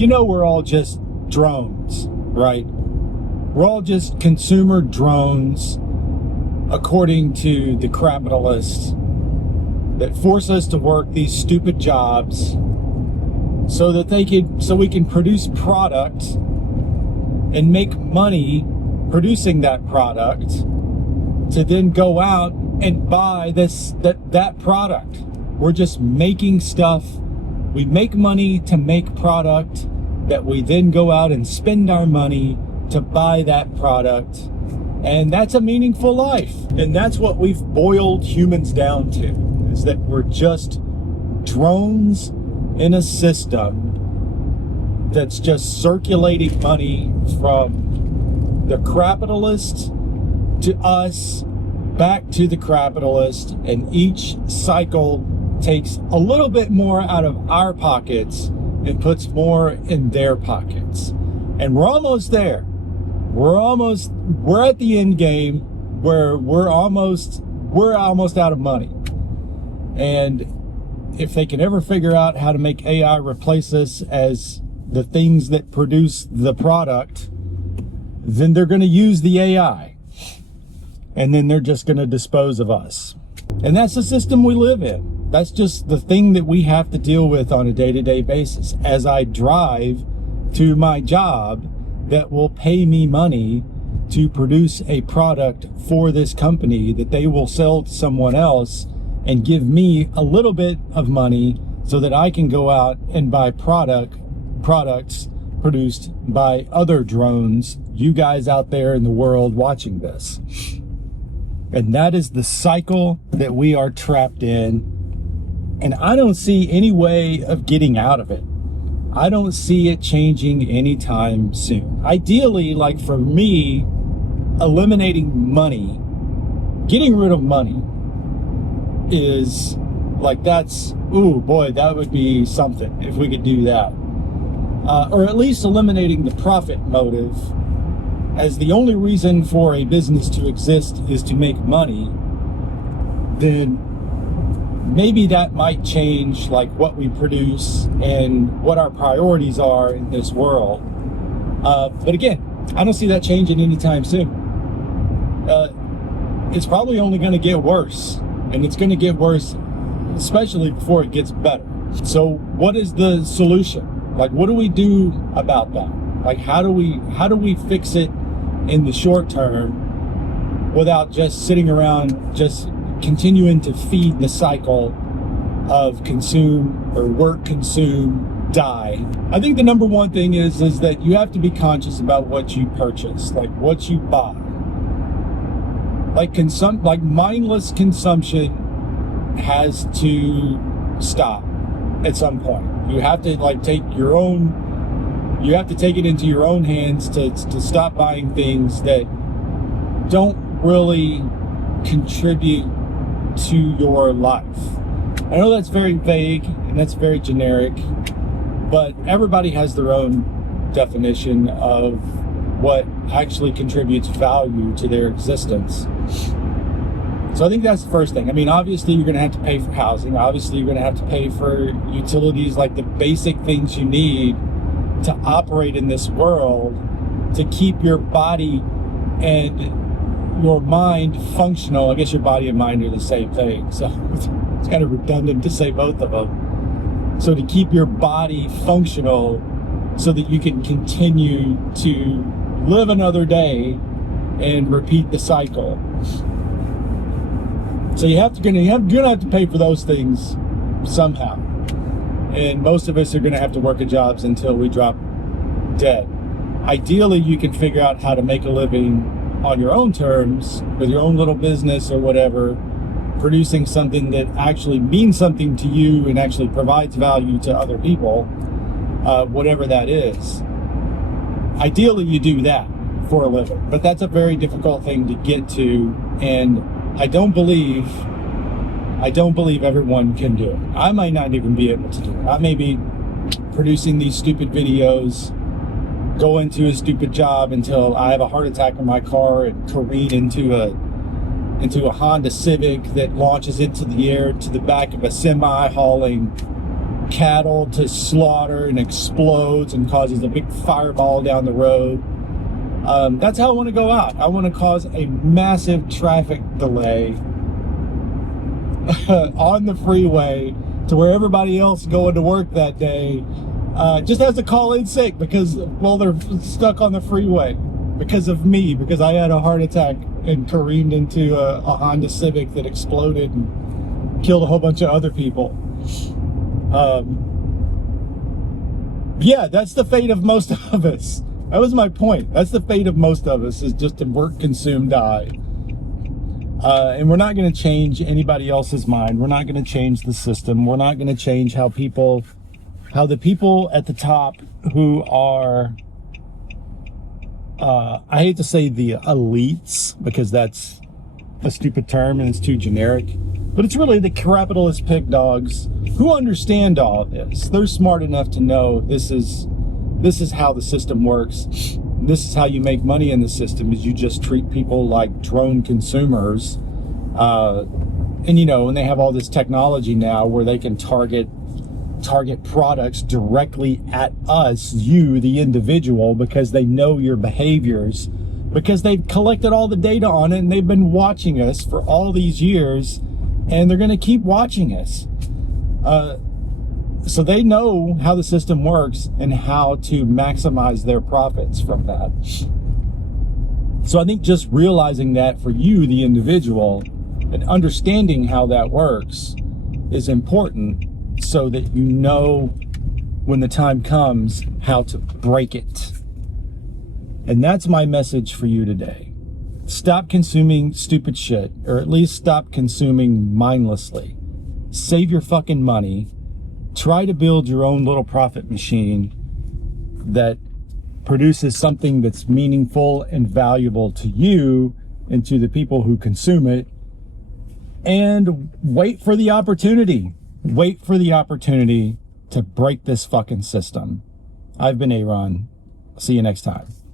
you know, we're all just drones, right? We're all just consumer drones, according to the capitalists that force us to work these stupid jobs so that we can produce product and make money producing that product to then go out and buy that product. We're just making stuff. We make money to make product that we then go out and spend our money to buy that product. And that's a meaningful life. And that's what we've boiled humans down to, is that we're just drones in a system that's just circulating money from the capitalist to us, back to the capitalist, and each cycle takes a little bit more out of our pockets and puts more in their pockets. And we're almost there. We're at the end game where we're almost out of money. And if they can ever figure out how to make AI replace us as the things that produce the product, then they're going to use the AI. And then they're just going to dispose of us. And that's the system we live in. That's just the thing that we have to deal with on a day-to-day basis. As I drive to my job that will pay me money to produce a product for this company that they will sell to someone else and give me a little bit of money so that I can go out and buy products produced by other drones, you guys out there in the world watching this. And that is the cycle that we are trapped in. And I don't see any way of getting out of it. I don't see it changing anytime soon. Ideally, like for me, eliminating money, getting rid of money is like, that's, ooh boy, that would be something if we could do that. Or at least eliminating the profit motive as the only reason for a business to exist is to make money. Then maybe that might change like what we produce and what our priorities are in this world. But again, I don't see that changing anytime soon. It's probably only going to get worse, and it's going to get worse, especially before it gets better. So what is the solution? Like, what do we do about that? Like, how do we fix it in the short term without just sitting around just continuing to feed the cycle of consume or work, consume, die? I think the number one thing is that you have to be conscious about what you purchase, like what you buy. Like mindless consumption has to stop at some point. You have to take it into your own hands to stop buying things that don't really contribute to your life. I know that's very vague and that's very generic, but everybody has their own definition of what actually contributes value to their existence. So I think that's the first thing. I mean, obviously you're going to have to pay for housing. Obviously you're going to have to pay for utilities, like the basic things you need to operate in this world, to keep your body and your mind functional. I guess your body and mind are the same thing, so it's kind of redundant to say both of them. So to keep your body functional so that you can continue to live another day and repeat the cycle. So you're gonna have to pay for those things somehow. And most of us are gonna have to work at jobs until we drop dead. Ideally, you can figure out how to make a living on your own terms with your own little business or whatever, producing something that actually means something to you and actually provides value to other people, whatever that is. Ideally, you do that for a living, but that's a very difficult thing to get to, and I don't believe everyone can do it. I might not even be able to do it. I may be producing these stupid videos, go into a stupid job until I have a heart attack in my car and careen into a Honda Civic that launches into the air to the back of a semi hauling cattle to slaughter and explodes and causes a big fireball down the road. That's how I want to go out. I want to cause a massive traffic delay on the freeway to where everybody else going to work that day just has to call in sick because, well, they're stuck on the freeway because of me, because I had a heart attack and careened into a Honda Civic that exploded and killed a whole bunch of other people. Yeah, that's the fate of most of us. That was my point. That's the fate of most of us, is just to work, consume, die. And we're not going to change anybody else's mind. We're not going to change the system. We're not going to change how the people at the top who are, I hate to say the elites, because that's a stupid term and it's too generic, but it's really the capitalist pig dogs who understand all of this. They're smart enough to know this is how the system works. This is how you make money in the system, is you just treat people like drone consumers. And they have all this technology now where they can target products directly at us, you, the individual, because they know your behaviors, because they've collected all the data on it and they've been watching us for all these years, and they're going to keep watching us. So they know how the system works and how to maximize their profits from that. So I think just realizing that for you, the individual, and understanding how that works is important, so that you know when the time comes how to break it. And that's my message for you today. Stop consuming stupid shit, or at least stop consuming mindlessly. Save your fucking money. Try to build your own little profit machine that produces something that's meaningful and valuable to you and to the people who consume it. And wait for the opportunity. Wait for the opportunity to break this fucking system. I've been Aaron. See you next time.